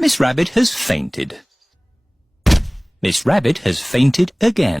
Miss Rabbit has fainted. Miss Rabbit has fainted again.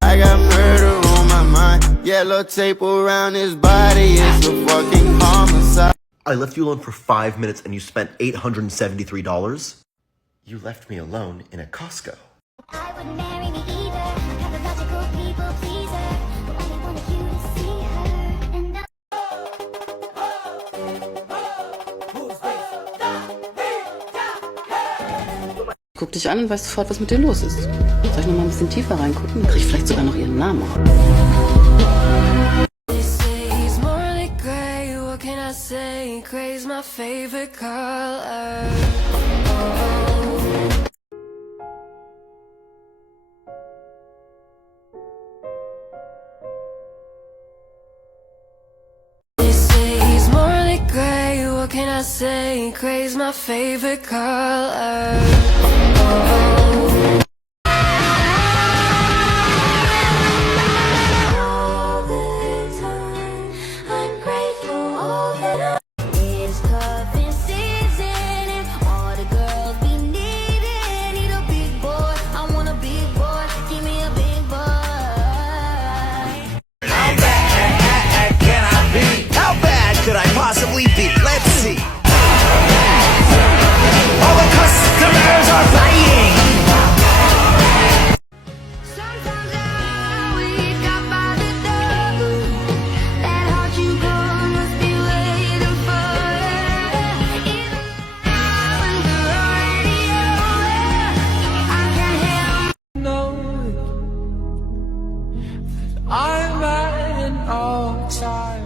I got murder on my mind. Yellow tape around his body. It's a fucking homicide. I left you alone for 5 minutes and you spent $873? You left me alone in a Costco. I wouldn't marry me either. Pathological people pleaser. But only wanted you to see her. And Guck dich an und weißt sofort, was mit dir los ist. Soll ich noch mal ein bisschen tiefer reingucken? Dann krieg ich vielleicht sogar noch ihren Namen. Gray's my favorite color. They say he's morally gray. What can I say? Gray's my favorite color. Could I possibly be? Let's see. All the customers are fighting. sometimes I wake up by the door. That heart you got must be waiting for you. Even when the radio, I can't help Know that I'm at an all-time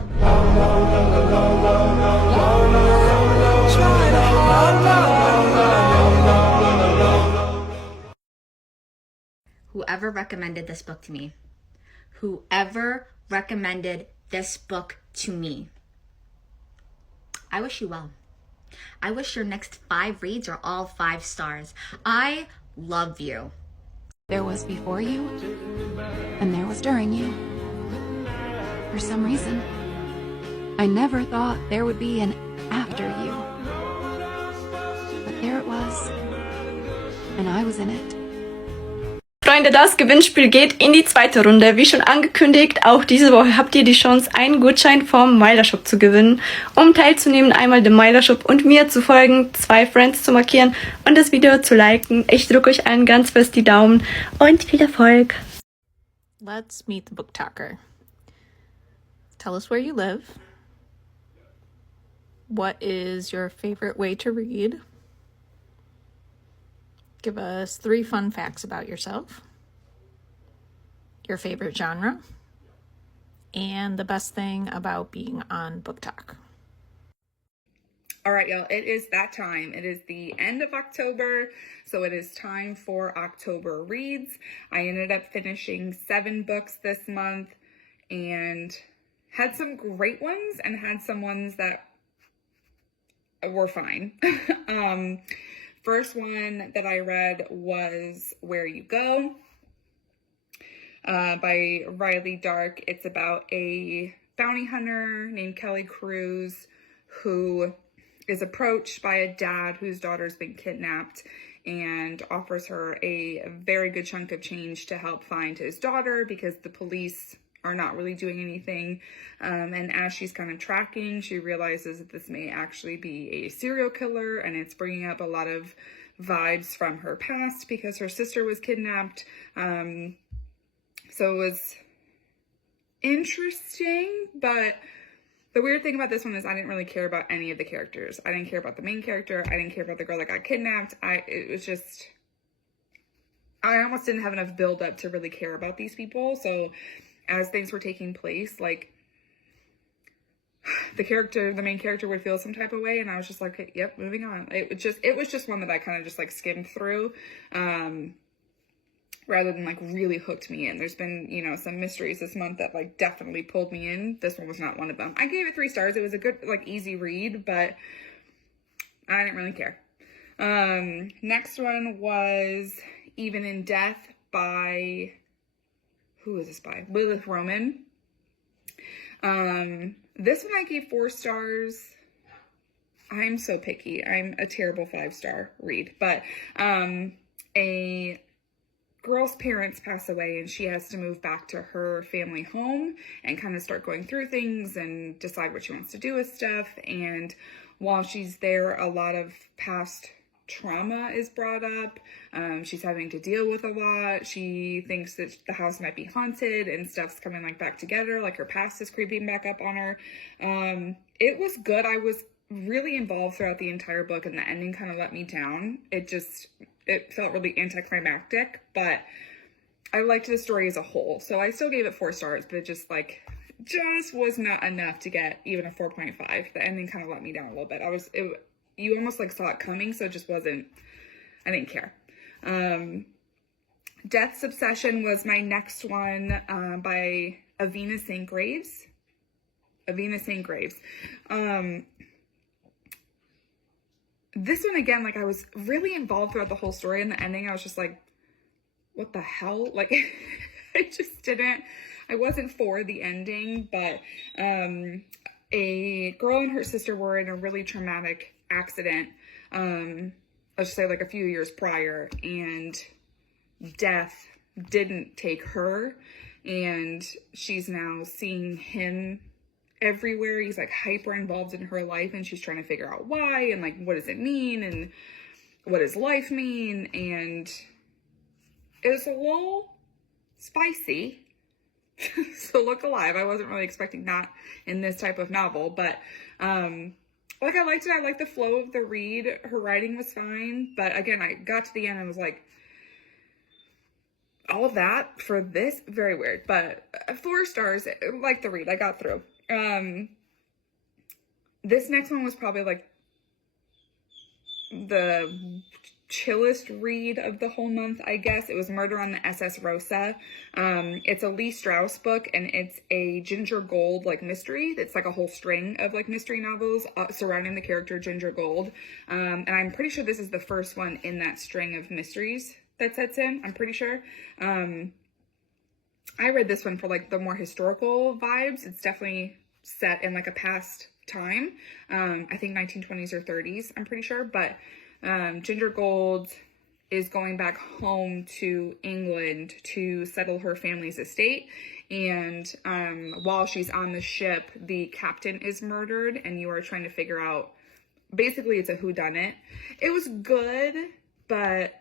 Whoever recommended this book to me. Whoever recommended this book to me. I wish you well. I wish your next 5 reads are all 5 stars. I love you. There was before you, and there was during you. For some reason, I never thought there would be an after you. But there it was, and I was in it. Freunde, das Gewinnspiel geht in die zweite Runde. Wie schon angekündigt, auch diese Woche habt ihr die Chance, einen Gutschein vom Meilershop zu gewinnen. Um teilzunehmen, einmal dem Meilershop und mir zu folgen, 2 Friends zu markieren und das Video zu liken. Ich drücke euch allen ganz fest die Daumen und viel Erfolg. Let's meet the BookToker. Tell us where you live. What is your favorite way to read? Give us 3 fun facts about yourself, your favorite genre, and the best thing about being on BookTok. All right, y'all, it is that time. It is the end of October, so it is time for October reads. I ended up finishing 7 books this month and had some great ones and had some ones that were fine. First one that I read was Where You Go by Riley Dark. It's about a bounty hunter named Kelly Cruz who is approached by a dad whose daughter's been kidnapped and offers her a very good chunk of change to help find his daughter because the police are not really doing anything. And as she's kind of tracking, she realizes that this may actually be a serial killer, and it's bringing up a lot of vibes from her past because her sister was kidnapped. So it was interesting, but the weird thing about this one is I didn't really care about any of the characters. I didn't care about the main character. I didn't care about the girl that got kidnapped. It was just, I almost didn't have enough build up to really care about these people. So as things were taking place, like the main character would feel some type of way, and I was just like, okay, yep, moving on. It was just one that I kind of just like skimmed through, rather than like really hooked me in. There's been, you know, some mysteries this month that like definitely pulled me in. This one was not one of them. I gave it 3 stars. It was a good, like, easy read, but I didn't really care. Next one was Even in Death by, who is this by? Lilith Roman. This one I gave 4 stars. I'm so picky. I'm a terrible 5-star read, but a girl's parents pass away and she has to move back to her family home and kind of start going through things and decide what she wants to do with stuff. And while she's there, a lot of past trauma is brought up. She's having to deal with a lot. She thinks that the house might be haunted and stuff's coming like back together, like her past is creeping back up on her. It was good. I was really involved throughout the entire book, and the ending kind of let me down. It felt really anticlimactic, but I liked the story as a whole. So I still gave it 4 stars, but it just was not enough to get even a 4.5. The ending kind of let me down a little bit. You almost like saw it coming, so it just wasn't, I didn't care. Death's Obsession was my next one, by Avina St. Graves. This one, again, like, I was really involved throughout the whole story, and the ending, I was just like, what the hell? Like, I wasn't for the ending, but a girl and her sister were in a really traumatic accident, let's say like a few years prior, and death didn't take her, and she's now seeing him everywhere. He's like hyper involved in her life, and she's trying to figure out why, and like, what does it mean, and what does life mean? And it was a little spicy. So look alive. I wasn't really expecting that in this type of novel, but like, I liked it. I liked the flow of the read. Her writing was fine, but again, I got to the end and was like, all of that for this? Very weird. But 4 stars, like the read, I got through. This next one was probably like the chillest read of the whole month, I guess. It was Murder on the SS Rosa. It's a Lee Strauss book, and it's a Ginger Gold like mystery. It's like a whole string of like mystery novels surrounding the character Ginger Gold. And I'm pretty sure this is the first one in that string of mysteries that sets in. I'm pretty sure. I read this one for like the more historical vibes. It's definitely set in like a past time. I think 1920s or 30s, I'm pretty sure. But Ginger Gold is going back home to England to settle her family's estate. And while she's on the ship, the captain is murdered, and you are trying to figure out, basically it's a whodunit. It was good, but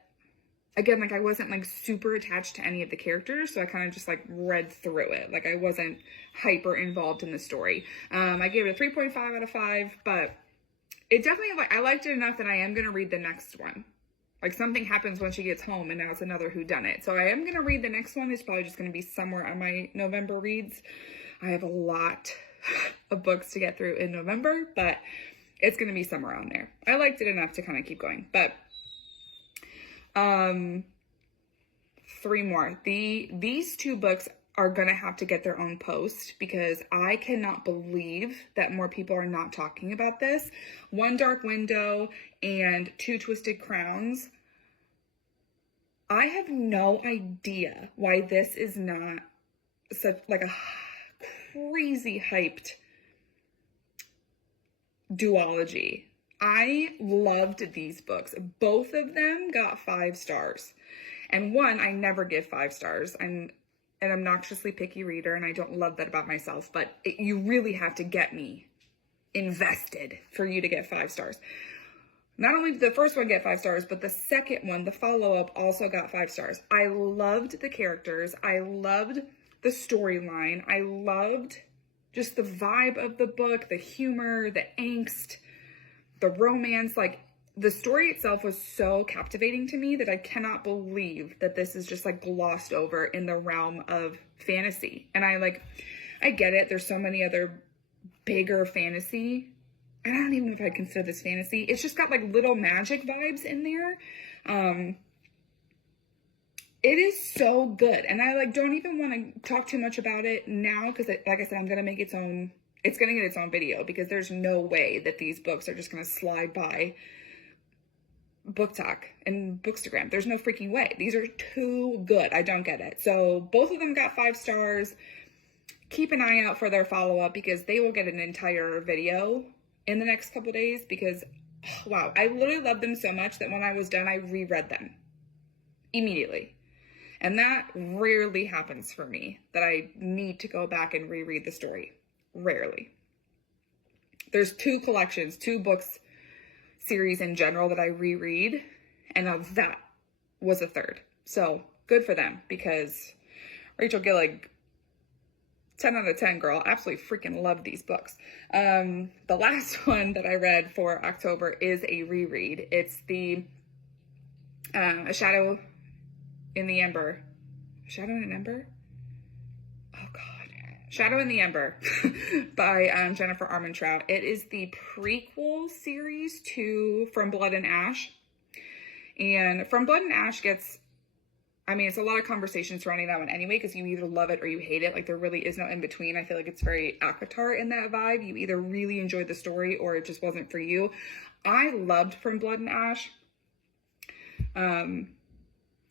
again, like, I wasn't like super attached to any of the characters, so I kind of just like read through it. Like, I wasn't hyper involved in the story. I gave it a 3.5 out of 5, but it definitely, like, I liked it enough that I am going to read the next one. Like, something happens when she gets home, and now it's another whodunit. So I am going to read the next one. It's probably just going to be somewhere on my November reads. I have a lot of books to get through in November, but it's going to be somewhere on there. I liked it enough to kind of keep going. But 3 more. These 2 books are gonna have to get their own post, because I cannot believe that more people are not talking about this. One Dark Window and 2 Twisted Crowns. I have no idea why this is not such like a crazy hyped duology. I loved these books. Both of them got 5 stars. And one, I never give 5 stars. I'm an obnoxiously picky reader, and I don't love that about myself, but you really have to get me invested for you to get 5 stars. Not only did the first one get 5 stars, but the second one, the follow-up, also got 5 stars. I loved the characters. I loved the storyline. I loved just the vibe of the book, the humor, the angst, the romance. Like, the story itself was so captivating to me that I cannot believe that this is just like glossed over in the realm of fantasy. And I get it. There's so many other bigger fantasy. And I don't even know if I'd consider this fantasy. It's just got like little magic vibes in there. It is so good. And I like don't even want to talk too much about it now, because like I said, I'm going to make it's going to get its own video, because there's no way that these books are just going to slide by BookTok and Bookstagram. There's no freaking way. These are too good. I don't get it. So both of them got 5 stars. keep an eye out for their follow-up because they will get an entire video in the next couple days because, wow, I literally loved them so much that when I was done, I reread them immediately. And that rarely happens for me, that I need to go back and reread the story. Rarely. There's 2 collections, 2 books series in general that I reread, and now that was a 3rd. So good for them, because Rachel Gillig, 10 out of 10, girl. Absolutely freaking love these books. The last one that I read for October is a reread. It's the A Shadow in the Ember. Shadow in an Ember? Oh God. Shadow in the Ember by Jennifer Armentrout. It is the prequel series to From Blood and Ash. And From Blood and Ash gets, I mean, it's a lot of conversation surrounding that one anyway, because you either love it or you hate it. Like, there really is no in between. I feel like it's very ACOTAR in that vibe. You either really enjoyed the story or it just wasn't for you. I loved From Blood and Ash.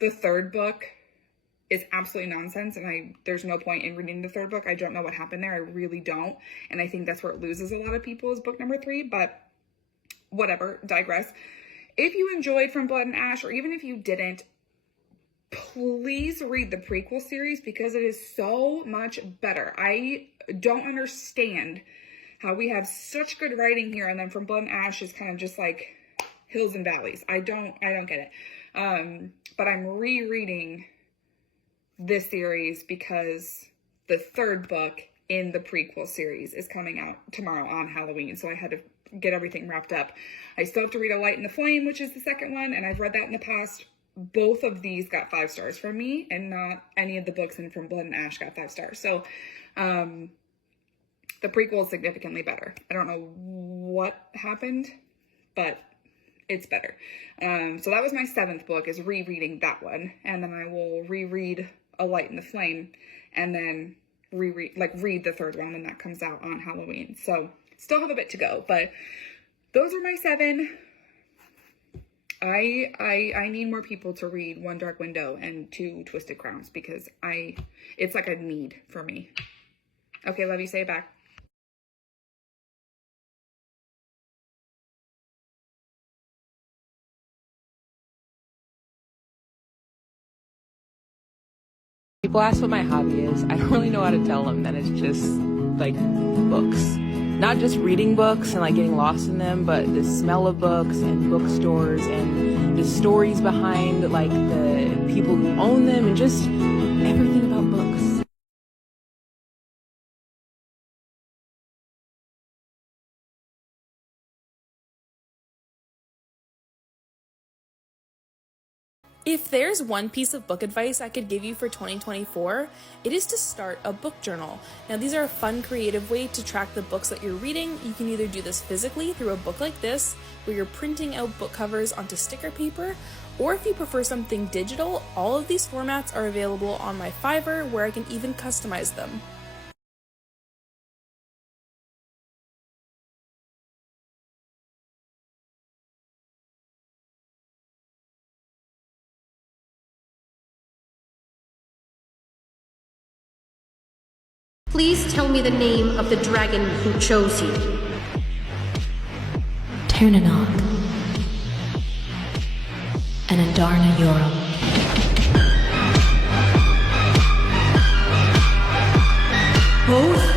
The 3rd book is absolutely nonsense, and there's no point in reading the 3rd book. I don't know what happened there. I really don't. And I think that's where it loses a lot of people, is book number 3, but whatever, digress. If you enjoyed From Blood and Ash, or even if you didn't, please read the prequel series because it is so much better. I don't understand how we have such good writing here, and then From Blood and Ash is kind of just like hills and valleys. I don't get it. But I'm rereading this series because the 3rd book in the prequel series is coming out tomorrow on Halloween. So I had to get everything wrapped up. I still have to read A Light in the Flame, which is the 2nd one. And I've read that in the past. Both of these got 5 stars from me, and not any of the books in From Blood and Ash got 5 stars. So, the prequel is significantly better. I don't know what happened, but it's better. So that was my 7th book, is rereading that one. And then I will reread A Light in the Flame, and then read the 3rd one when that comes out on Halloween. So still have a bit to go, but those are my 7. I need more people to read One Dark Window and 2 Twisted Crowns, because it's like a need for me. Okay, love you, say it back. People ask what my hobby is. I don't really know how to tell them that it's just like books. Not just reading books and like getting lost in them, but the smell of books and bookstores and the stories behind like the people who own them and just everything about books. If there's one piece of book advice I could give you for 2024, it is to start a book journal. Now, these are a fun, creative way to track the books that you're reading. You can either do this physically through a book like this, where you're printing out book covers onto sticker paper, or if you prefer something digital, all of these formats are available on my Fiverr, where I can even customize them. Please tell me the name of the dragon who chose you. Ternanog. And Andarna Yoram. Both